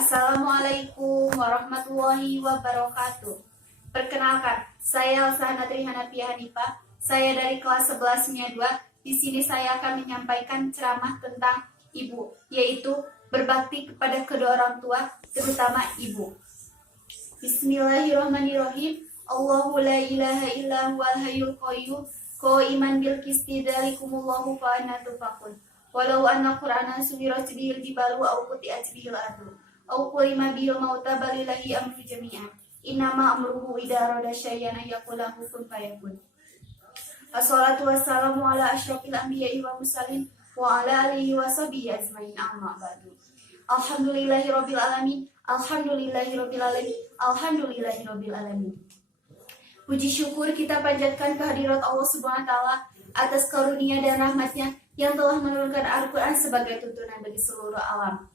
Assalamualaikum warahmatullahi wabarakatuh. Perkenalkan, saya Elsa Natri Hanafiah Hanifah. Saya dari kelas 11 2. Di sini saya akan menyampaikan ceramah tentang ibu, yaitu berbakti kepada kedua orang tua, terutama ibu. Bismillahirrahmanirrahim. Allahu la ilaha illa huwal hayyul qayyum. Qaiman bil qisti dzalikumullahu fa anna tufakun. Walau anna qur'anan suwirat bihil jibalu aw quti'at bihil ardu aw qulima bihil mauta balillahi amru jami'an. Innama amruhu idza arada syai'an yaqula kun fayakun. Assalatu wassalamu ala asyrofil anbiya'i wa mursalin wa ala alihi wa sahbihi ajmain, amma ba'du. Alhamdulillahirabbil alamin. Alhamdulillahirabbil alamin. Alhamdulillahirabbil alamin. Puji syukur kita panjatkan kehadirat Allah Subhanahu wa taala atas karunia dan rahmatnya yang telah menurunkan Al-Quran sebagai tuntunan bagi seluruh alam,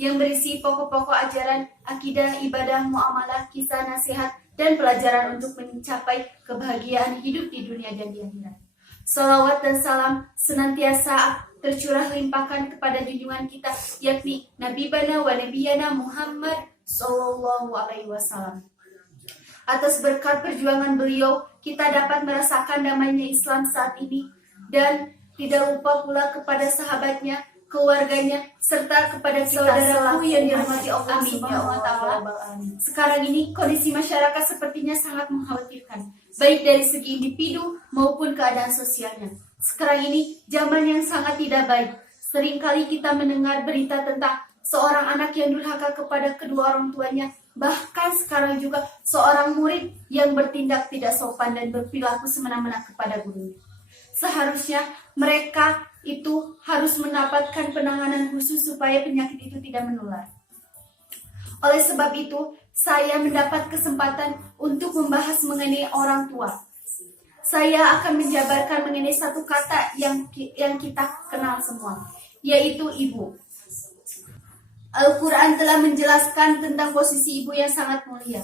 yang berisi pokok-pokok ajaran, akidah, ibadah, muamalah, kisah, nasihat, dan pelajaran untuk mencapai kebahagiaan hidup di dunia dan di akhirat. Salawat dan salam senantiasa tercurah limpahkan kepada junjungan kita, yakni Nabi Bana wa Nabiyana Muhammad Sallallahu Alaihi Wasallam. Atas berkat perjuangan beliau, kita dapat merasakan damainya Islam saat ini, dan tidak lupa pula kepada sahabatnya, keluarganya, serta kepada saudaraku yang dirahmati Allah Subhanahu wa taala. Sekarang ini kondisi masyarakat sepertinya sangat mengkhawatirkan, baik dari segi individu maupun keadaan sosialnya. Sekarang ini zaman yang sangat tidak baik. Seringkali kita mendengar berita tentang seorang anak yang durhaka kepada kedua orang tuanya, bahkan sekarang juga seorang murid yang bertindak tidak sopan dan berperilaku semena-mena kepada gurunya. Seharusnya mereka itu harus mendapatkan penanganan khusus supaya penyakit itu tidak menular. Oleh sebab itu, saya mendapat kesempatan untuk membahas mengenai orang tua. Saya akan menjabarkan mengenai satu kata yang kita kenal semua, yaitu ibu. Al-Quran telah menjelaskan tentang posisi ibu yang sangat mulia.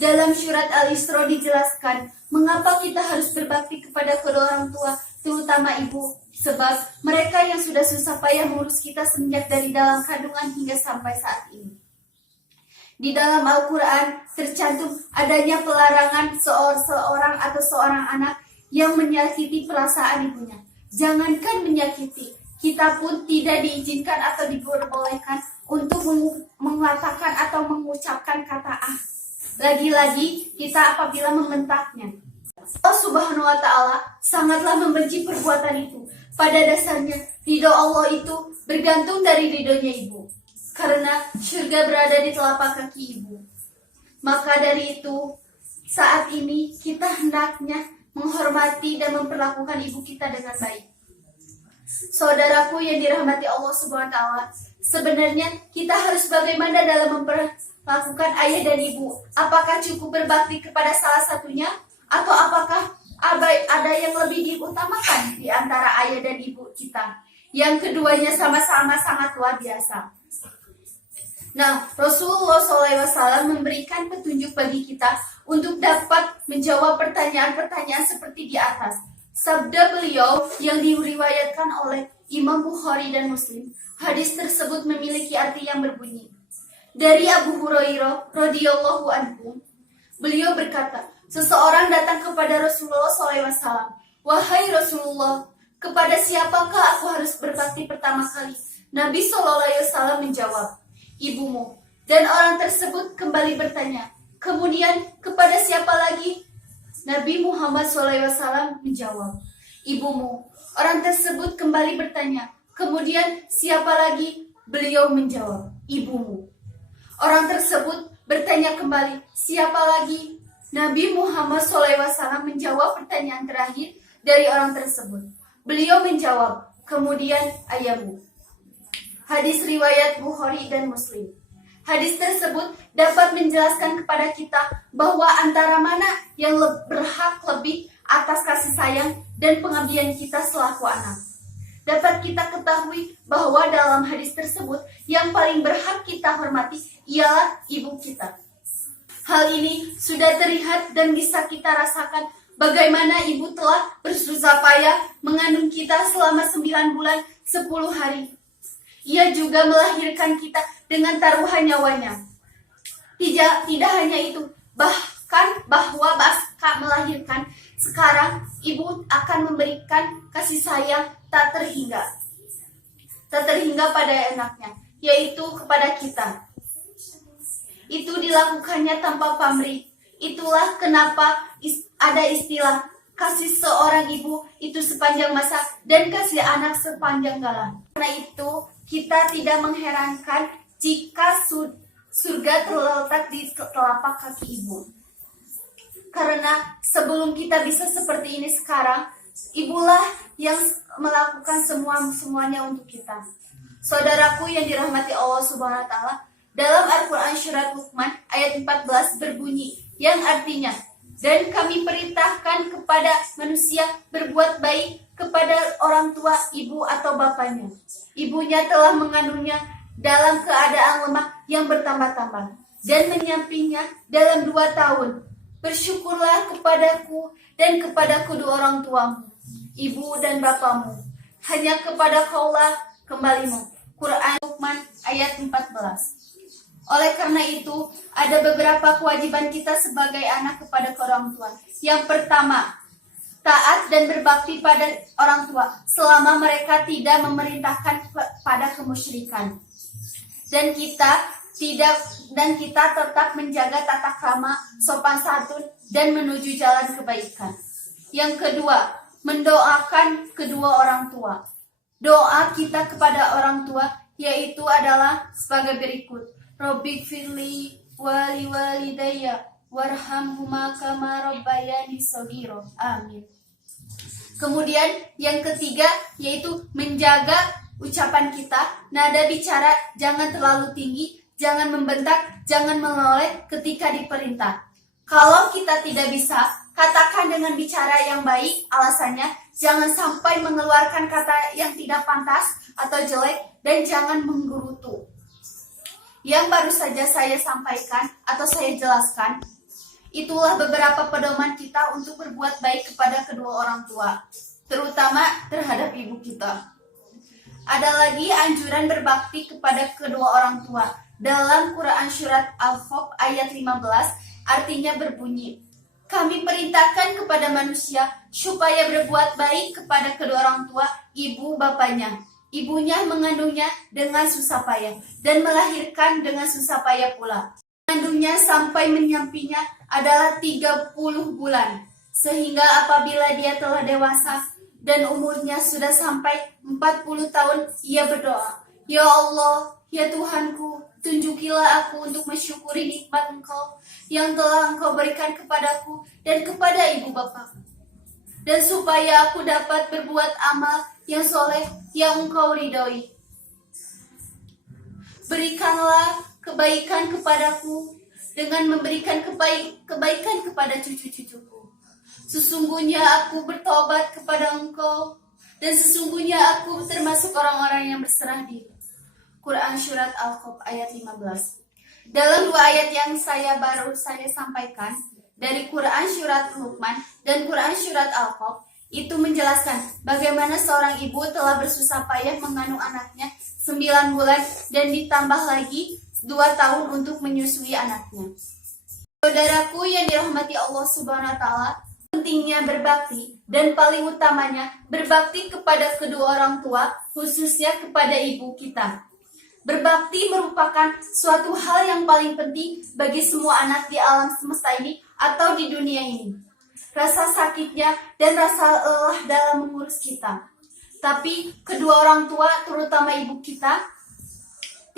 Dalam surat Al-Isra dijelaskan mengapa kita harus berbakti kepada kedua orang tua, terutama ibu, sebab mereka yang sudah susah payah mengurus kita semenjak dari dalam kandungan hingga sampai saat ini. Di dalam Al-Quran tercantum adanya pelarangan seorang atau seorang anak yang menyakiti perasaan ibunya. Jangankan menyakiti, kita pun tidak diizinkan atau diperbolehkan untuk mengatakan atau mengucapkan kata ah. Lagi-lagi kita apabila membentaknya. Allah Subhanahu wa taala sangatlah membenci perbuatan itu. Pada dasarnya ridho Allah itu bergantung dari ridhonya ibu, karena surga berada di telapak kaki ibu. Maka dari itu saat ini kita hendaknya menghormati dan memperlakukan ibu kita dengan baik. Saudaraku yang dirahmati Allah Subhanahu wa taala, sebenarnya kita harus bagaimana dalam memperlakukan ayah dan ibu? Apakah cukup berbakti kepada salah satunya, atau apakah ada yang lebih diutamakan di antara ayah dan ibu kita, yang keduanya sama-sama sangat luar biasa? Nah, Rasulullah SAW memberikan petunjuk bagi kita untuk dapat menjawab pertanyaan-pertanyaan seperti di atas. Sabda beliau yang diriwayatkan oleh Imam Bukhari dan Muslim. Hadis tersebut memiliki arti yang berbunyi, dari Abu Hurairah radhiyallahu anhu, beliau berkata, seseorang datang kepada Rasulullah SAW. Wahai Rasulullah, kepada siapakah aku harus berbakti pertama kali? Nabi SAW menjawab, ibumu. Dan orang tersebut kembali bertanya, kemudian kepada siapa lagi? Nabi Muhammad SAW menjawab, ibumu. Orang tersebut kembali bertanya, kemudian siapa lagi? Beliau menjawab, ibumu. Orang tersebut bertanya kembali, siapa lagi? Nabi Muhammad SAW menjawab pertanyaan terakhir dari orang tersebut. Beliau menjawab, kemudian ayahmu. Hadis riwayat Bukhari dan Muslim. Hadis tersebut dapat menjelaskan kepada kita bahwa antara mana yang berhak lebih atas kasih sayang dan pengabdian kita selaku anak. Dapat kita ketahui bahwa dalam hadis tersebut yang paling berhak kita hormati ialah ibu kita. Hal ini sudah terlihat dan bisa kita rasakan bagaimana ibu telah bersusah payah mengandung kita selama 9 bulan 10 hari. Ia juga melahirkan kita dengan taruhan nyawanya. Tidak hanya itu, bahkan bahwa pasca melahirkan, sekarang ibu akan memberikan kasih sayang tak terhingga pada anaknya, yaitu kepada kita. Itu dilakukannya tanpa pamrih. Itulah kenapa ada istilah kasih seorang ibu itu sepanjang masa dan kasih anak sepanjang galang. Karena itu kita tidak mengherankan jika surga terletak di telapak kaki ibu. Karena sebelum kita bisa seperti ini sekarang, ibulah yang melakukan semuanya untuk kita. Saudaraku yang dirahmati Allah Subhanahu wa taala, dalam Al-Qur'an surat Luqman ayat 14 berbunyi yang artinya, dan kami perintahkan kepada manusia berbuat baik kepada orang tua, ibu atau bapaknya. Ibunya telah mengandungnya dalam keadaan lemah yang bertambah-tambah dan menyampingnya dalam 2 tahun. Bersyukurlah kepadaku dan kepada kedua orang tuamu, ibu dan bapamu. Hanya kepada kaulah kembalimu. Quran Luqman ayat 14. Oleh karena itu, ada beberapa kewajiban kita sebagai anak kepada orang tua. Yang pertama, taat dan berbakti pada orang tua selama mereka tidak memerintahkan pada kemusyrikan. Dan kita tetap menjaga tata krama, sopan santun, dan menuju jalan kebaikan. Yang kedua, mendoakan kedua orang tua. Doa kita kepada orang tua yaitu adalah sebagai berikut. Robbighfirli wali walidayya warhamhuma kama rabbayani shaghira. Amin. Kemudian yang ketiga yaitu menjaga ucapan kita, nada bicara jangan terlalu tinggi, jangan membentak, jangan menoleh ketika diperintah. Kalau kita tidak bisa, katakan dengan bicara yang baik, alasannya jangan sampai mengeluarkan kata yang tidak pantas atau jelek, dan jangan menggerutu. Yang baru saja saya sampaikan atau saya jelaskan, itulah beberapa pedoman kita untuk berbuat baik kepada kedua orang tua, terutama terhadap ibu kita. Ada lagi anjuran berbakti kepada kedua orang tua. Dalam Quran surat Al-Kahf ayat 15, artinya berbunyi, kami perintahkan kepada manusia supaya berbuat baik kepada kedua orang tua, ibu bapaknya. Ibunya mengandungnya dengan susah payah dan melahirkan dengan susah payah pula. Mengandungnya sampai menyampingnya adalah 30 bulan. Sehingga apabila dia telah dewasa dan umurnya sudah sampai 40 tahun, ia berdoa, ya Allah, ya Tuhanku, tunjukilah aku untuk mensyukuri nikmat Engkau yang telah Engkau berikan kepadaku dan kepada ibu bapakku. Dan supaya aku dapat berbuat amal yang soleh yang Engkau ridhoi. Berikanlah kebaikan kepadaku dengan memberikan kebaikan kepada cucu-cucuku. Sesungguhnya aku bertobat kepada Engkau dan sesungguhnya aku termasuk orang-orang yang berserah diri. Quran surat Al-Kahf ayat 15. Dalam 2 ayat yang baru saya sampaikan dari Quran surat Luqman dan Quran surat Al-Kahf itu menjelaskan bagaimana seorang ibu telah bersusah payah mengandung anaknya 9 bulan dan ditambah lagi 2 tahun untuk menyusui anaknya. Saudaraku yang dirahmati Allah Subhanahu wa taala, pentingnya berbakti dan paling utamanya berbakti kepada kedua orang tua, khususnya kepada ibu kita. Berbakti merupakan suatu hal yang paling penting bagi semua anak di alam semesta ini atau di dunia ini. Rasa sakitnya dan rasa lelah dalam mengurus kita. Tapi kedua orang tua, terutama ibu kita,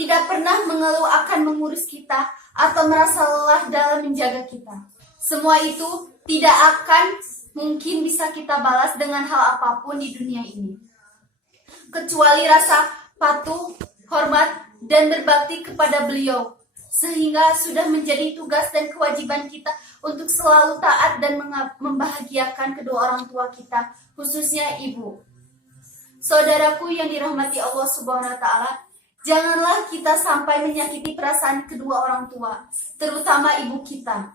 tidak pernah mengeluh akan mengurus kita atau merasa lelah dalam menjaga kita. Semua itu tidak akan mungkin bisa kita balas dengan hal apapun di dunia ini, kecuali rasa patuh, hormat, dan berbakti kepada beliau. Sehingga sudah menjadi tugas dan kewajiban kita untuk selalu taat dan membahagiakan kedua orang tua kita, khususnya ibu. Saudaraku yang dirahmati Allah Subhanahu wa taala, janganlah kita sampai menyakiti perasaan kedua orang tua, terutama ibu kita.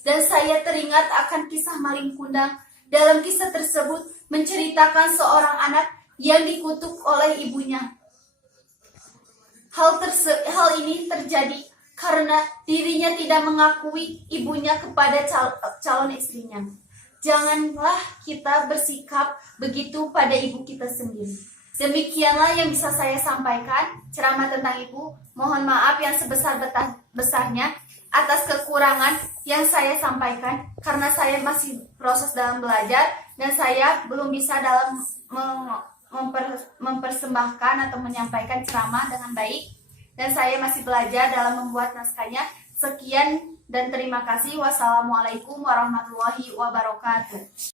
Dan saya teringat akan kisah maling kundang. Dalam kisah tersebut menceritakan seorang anak yang dikutuk oleh ibunya. Hal ini terjadi karena dirinya tidak mengakui ibunya kepada calon istrinya. Janganlah kita bersikap begitu pada ibu kita sendiri. Demikianlah yang bisa saya sampaikan ceramah tentang ibu. Mohon maaf yang sebesar-besarnya atas kekurangan yang saya sampaikan karena saya masih proses dalam belajar dan saya belum bisa dalam mempersembahkan atau menyampaikan ceramah dengan baik, dan saya masih belajar dalam membuat naskahnya. Sekian dan terima kasih. Wassalamualaikum warahmatullahi wabarakatuh.